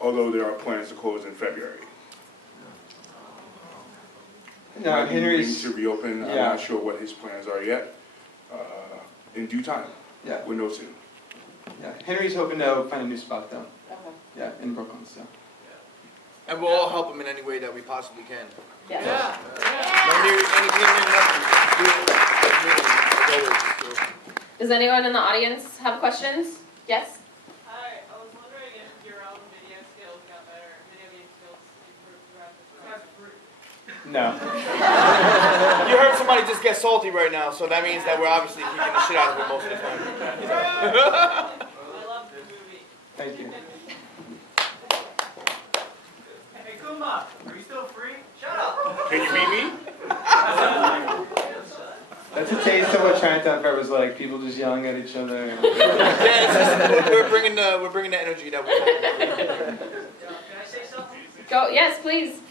although there are plans to close in February. No, Might be moving Henry's. to reopen. I'm Yeah. not sure what his plans are yet. In due time. Yeah. We'll know soon. Yeah, Henry's hoping to find a new spot though. Okay. Yeah, in Brooklyn. So. And we'll all help him in any way that we possibly can. Yeah. No need nothing. Does anyone in the audience have questions? Yes? Hi, I was wondering if your own video skills got better, video game skills improved throughout the group. No. You heard somebody just get salty right now, so that means that we're obviously kicking the shit out of it most of the time. I love the movie. Thank you. Hey, Kuma, are you still free? Shut up! Can you beat me? That's a taste of what Chinatown Fair was like. People just yelling at each other. Yeah, it's just, we're bringing the energy that we have. Can I say something? Go, yes, please.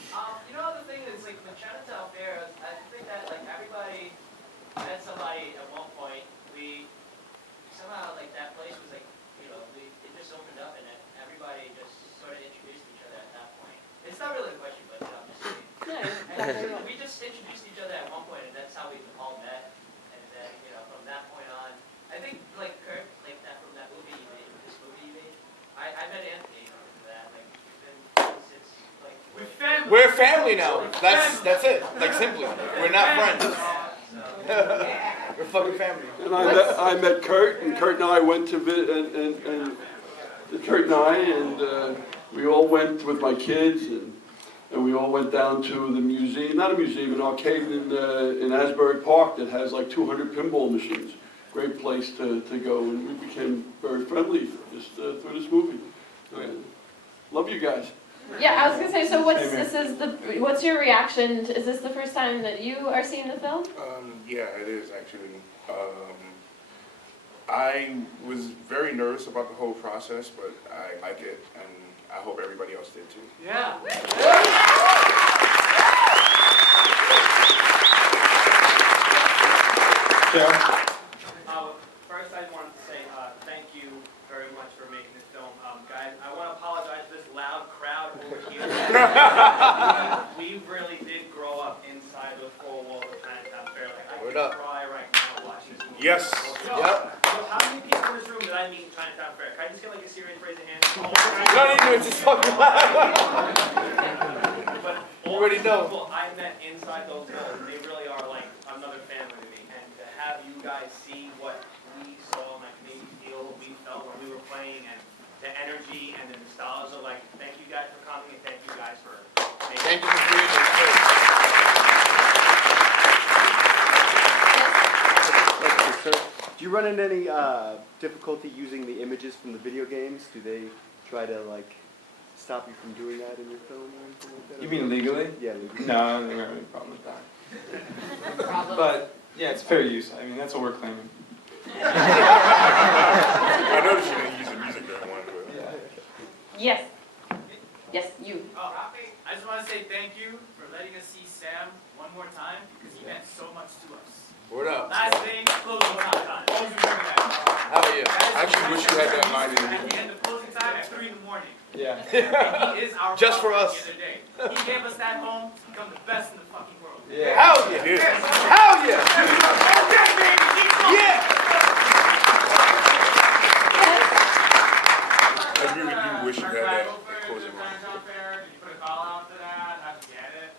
You know the thing is, like, with Chinatown Fair, I think that, like, everybody met somebody at one point. We somehow, like, that place was, like, you know, it just opened up and then everybody just sort of introduced each other at that point. It's not really a question, but I'm just saying. And we just introduced each other at one point, and that's how we all met. And then, you know, from that point on, I think, like, Kurt, like, that from that movie you made, this movie you made, I met Anthony from that, like, we've been since, like, We're family now. That's it. Like, simply. We're not friends. We're fucking family. And I met Kurt, and Kurt and I went to we all went with my kids, and we all went down to the museum, not a museum, an arcade in Asbury Park that has like 200 pinball machines. Great place to go, and we became very friendly just through this movie. Love you guys. Yeah, I was gonna say, so what's your reaction? Is this the first time that you are seeing the film? Yeah, it is actually. I was very nervous about the whole process, but I like it, and I hope everybody else did too. Yeah. Joe? First, I wanted to say thank you very much for making this film. Guys, I want to apologize for this loud crowd over here. We really did grow up inside the four walls of Chinatown Fair. Like, I could cry right now watching this movie. Yes. So, so how many people in this room did I meet in Chinatown Fair? Can I just get like a serious raise of hands? You don't need to do it, just fucking laugh. But all already the know. people I met inside those walls, they really are like another family to me. And to have you guys see what we saw and like maybe feel what we felt when we were playing, and the energy and the nostalgia, like, thank you guys for coming and thank you guys for making Thank you for being here. Do you run into any difficulty using the images from the video games? Do they try to like stop you from doing that in your film or anything like that? You mean legally? Yeah, legally. No, I don't think I have any problem with that. But yeah, it's fair use. I mean, that's what we're claiming. I noticed you didn't use the music during one, but Yeah. Yes. Yes, you. I just want to say thank you for letting us see Sam one more time because he meant so much to us. Word up. Last thing, closing time. Always remember that. How are you? I actually wish you had that line in the At the movie. end of closing time at 3 in the morning. Yeah. And he is our Just for father us. the other day. He gave us that home to become the best in the fucking world. Yeah. Hell yeah. Hell yeah. Yeah. I really do wish you had that closing line. Did you put a call out for that? How'd you get it?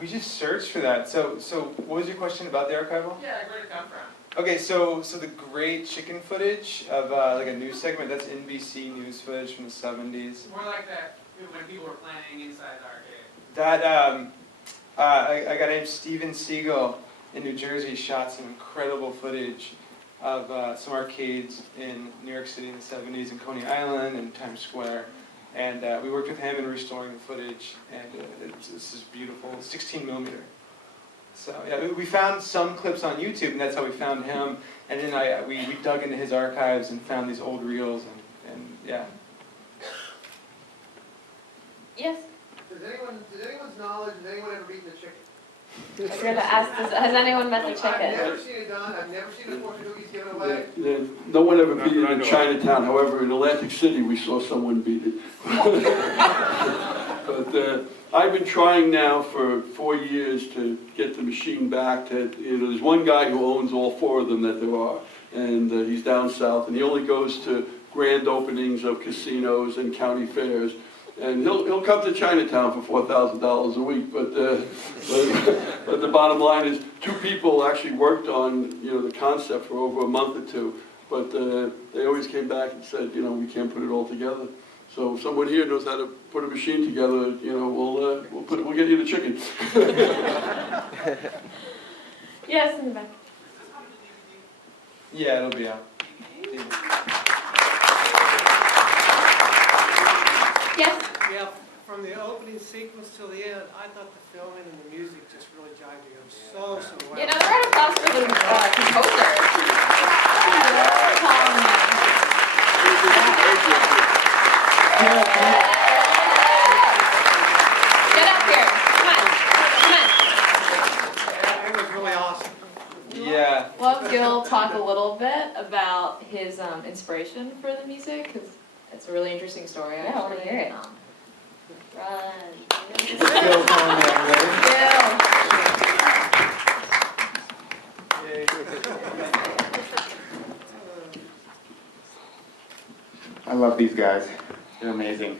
We just searched for that. So what was your question about the archival? Yeah, where'd it come from? Okay, so the great chicken footage of like a news segment, that's NBC news footage from the 70s. More like that when people were playing inside the arcade. That a guy named Steven Seagal in New Jersey shot some incredible footage of some arcades in New York City in the 70s, in Coney Island and Times Square. And we worked with him in restoring the footage, and this is beautiful. It's 16 millimeter. So yeah, we found some clips on YouTube, and that's how we found him. And then we dug into his archives and found these old reels, and yeah. Yes. To anyone's knowledge, has anyone ever beaten a chicken? I was gonna ask, has anyone met the I've chicken? never seen it done, I've never seen a fortune cookies given away. No one ever beat Not that I it in know of. Chinatown, however, in Atlantic City, we saw someone beat it. But I've been trying now for 4 years to get the machine back. There's one guy who owns all 4 of them that there are, and he's down south, and he only goes to grand openings of casinos and county fairs. And he'll come to Chinatown for $4,000 a week, but the bottom line is 2 people actually worked on the concept for over a month or 2, but they always came back and said we can't put it all together. So if someone here knows how to put a machine together, we'll get you the chicken. Yes, in the back. Yeah, it'll be out. Yes. Yeah, from the opening sequence till the end, I thought the filming and the music just really jived together so well. You know, round of applause for the composer. Get up here. Come on. It was really awesome. Yeah. Well, Gil talk a little bit about his inspiration for the music, because it's a really interesting story. Yeah, I want to hear it. Run. Gil calling me, ready? I love these guys. They're amazing.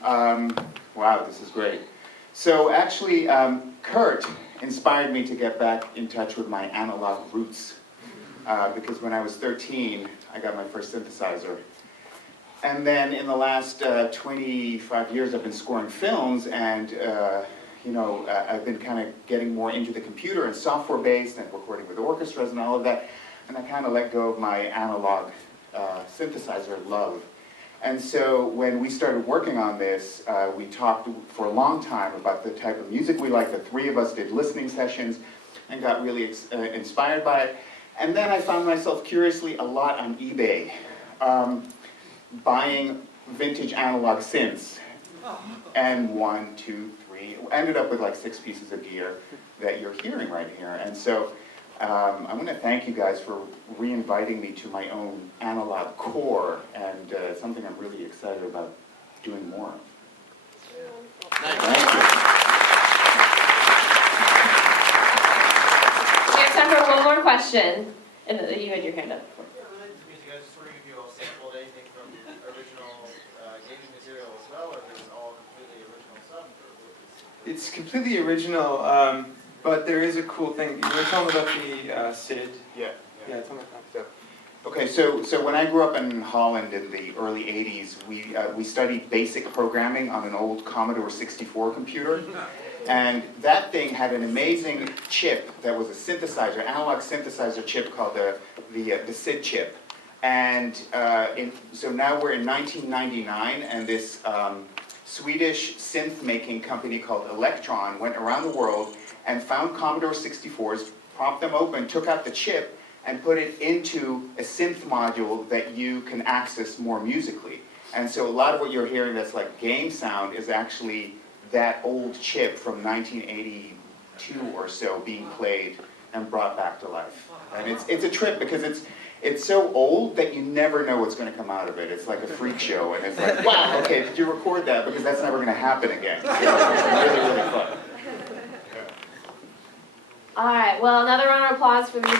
Wow, this is great. So actually, Kurt inspired me to get back in touch with my analog roots. Because when I was 13, I got my first synthesizer. And then in the last 25 years, I've been scoring films, and I've been kind of getting more into the computer and software-based and recording with orchestras and all of that. And I kind of let go of my analog synthesizer love. And so when we started working on this, we talked for a long time about the type of music we like. The 3 of us did listening sessions and got really inspired by it. And then I found myself curiously a lot on eBay, buying vintage analog synths. And 1, 2, 3, ended up with like 6 pieces of gear that you're hearing right here. And so I want to thank you guys for re-inviting me to my own analog core, and something I'm really excited about doing more of. Thank you. We have time for one more question. And you had your hand up before. Did you guys sort of give you all sampled anything from original gaming material as well, or is it all completely original stuff? It's completely original, but there is a cool thing. You were telling me about the SID. Yeah. Yeah, tell me about that. Okay, so when I grew up in Holland in the early 80s, we studied basic programming on an old Commodore 64 computer. And that thing had an amazing chip that was a synthesizer, analog synthesizer chip called the SID chip. And so now we're in 1999, and this Swedish synth-making company called Electron went around the world and found Commodore 64s, popped them open, took out the chip, and put it into a synth module that you can access more musically. And so a lot of what you're hearing that's like game sound is actually that old chip from 1982 or so being played and brought back to life. And it's a trip because it's so old that you never know what's going to come out of it. It's like a freak show, and it's like, wow, okay, did you record that? Because that's never going to happen again. So it's really, really fun. All right, well, another round of applause for these.